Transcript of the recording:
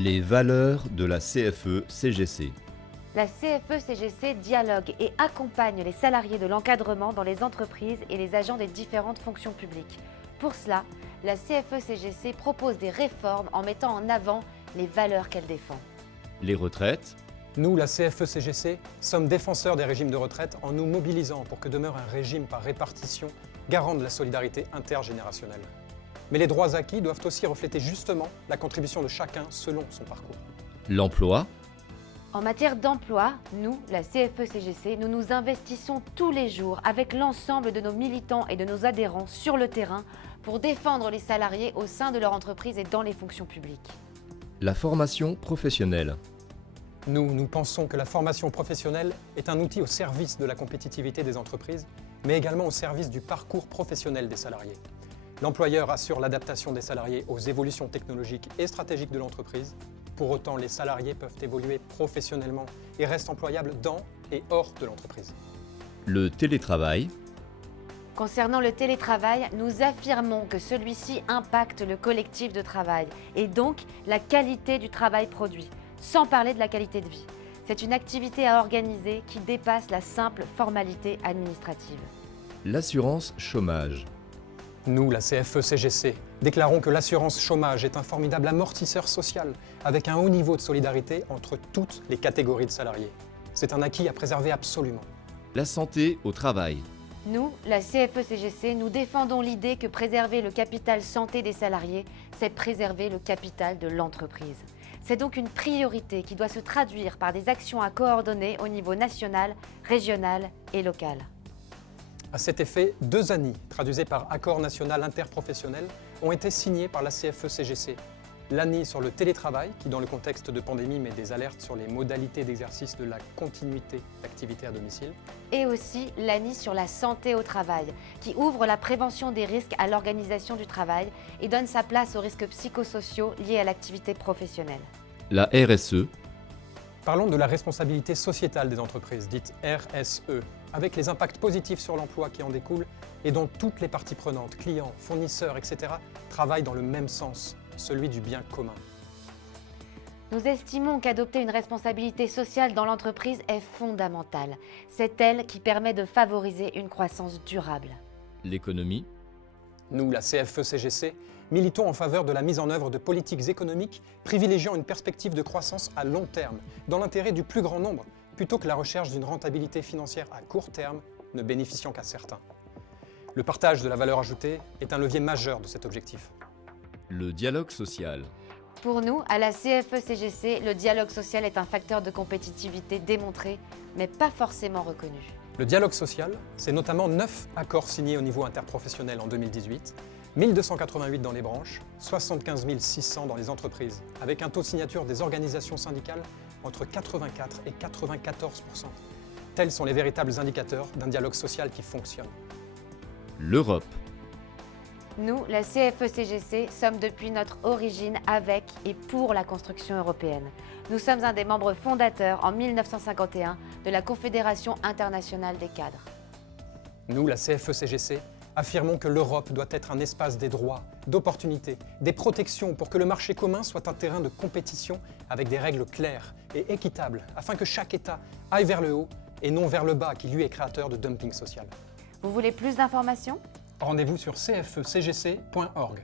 Les valeurs de la CFE-CGC. La CFE-CGC dialogue et accompagne les salariés de l'encadrement dans les entreprises et les agents des différentes fonctions publiques. Pour cela, la CFE-CGC propose des réformes en mettant en avant les valeurs qu'elle défend. Les retraites. Nous, la CFE-CGC, sommes défenseurs des régimes de retraite en nous mobilisant pour que demeure un régime par répartition garant de la solidarité intergénérationnelle. Mais les droits acquis doivent aussi refléter justement la contribution de chacun selon son parcours. L'emploi. En matière d'emploi, nous, la CFE-CGC, nous nous investissons tous les jours avec l'ensemble de nos militants et de nos adhérents sur le terrain pour défendre les salariés au sein de leur entreprise et dans les fonctions publiques. La formation professionnelle. Nous pensons que la formation professionnelle est un outil au service de la compétitivité des entreprises, mais également au service du parcours professionnel des salariés. L'employeur assure l'adaptation des salariés aux évolutions technologiques et stratégiques de l'entreprise. Pour autant, les salariés peuvent évoluer professionnellement et restent employables dans et hors de l'entreprise. Le télétravail. Concernant le télétravail, nous affirmons que celui-ci impacte le collectif de travail et donc la qualité du travail produit, sans parler de la qualité de vie. C'est une activité à organiser qui dépasse la simple formalité administrative. L'assurance chômage. Nous, la CFE-CGC, déclarons que l'assurance chômage est un formidable amortisseur social avec un haut niveau de solidarité entre toutes les catégories de salariés. C'est un acquis à préserver absolument. La santé au travail. Nous, la CFE-CGC, nous défendons l'idée que préserver le capital santé des salariés, c'est préserver le capital de l'entreprise. C'est donc une priorité qui doit se traduire par des actions à coordonner au niveau national, régional et local. À cet effet, 2 ANI, traduisés par Accord national interprofessionnel, ont été signés par la CFE-CGC. L'ANI sur le télétravail, qui dans le contexte de pandémie met des alertes sur les modalités d'exercice de la continuité d'activité à domicile. Et aussi l'ANI sur la santé au travail, qui ouvre la prévention des risques à l'organisation du travail et donne sa place aux risques psychosociaux liés à l'activité professionnelle. La RSE. Parlons de la responsabilité sociétale des entreprises, dite RSE, avec les impacts positifs sur l'emploi qui en découlent et dont toutes les parties prenantes, clients, fournisseurs, etc., travaillent dans le même sens, celui du bien commun. Nous estimons qu'adopter une responsabilité sociale dans l'entreprise est fondamental. C'est elle qui permet de favoriser une croissance durable. L'économie. Nous, la CFE-CGC, militons en faveur de la mise en œuvre de politiques économiques privilégiant une perspective de croissance à long terme, dans l'intérêt du plus grand nombre, plutôt que la recherche d'une rentabilité financière à court terme, ne bénéficiant qu'à certains. Le partage de la valeur ajoutée est un levier majeur de cet objectif. Le dialogue social. Pour nous, à la CFE-CGC, le dialogue social est un facteur de compétitivité démontré, mais pas forcément reconnu. Le dialogue social, c'est notamment 9 accords signés au niveau interprofessionnel en 2018, 1288 dans les branches, 75 600 dans les entreprises, avec un taux de signature des organisations syndicales entre 84 et 94%. Tels sont les véritables indicateurs d'un dialogue social qui fonctionne. L'Europe. Nous, la CFE-CGC, sommes depuis notre origine avec et pour la construction européenne. Nous sommes un des membres fondateurs en 1951 de la Confédération internationale des cadres. Nous, la CFE-CGC, affirmons que l'Europe doit être un espace des droits, d'opportunités, des protections pour que le marché commun soit un terrain de compétition avec des règles claires et équitables afin que chaque État aille vers le haut et non vers le bas qui lui est créateur de dumping social. Vous voulez plus d'informations ? Rendez-vous sur cfecgc.org.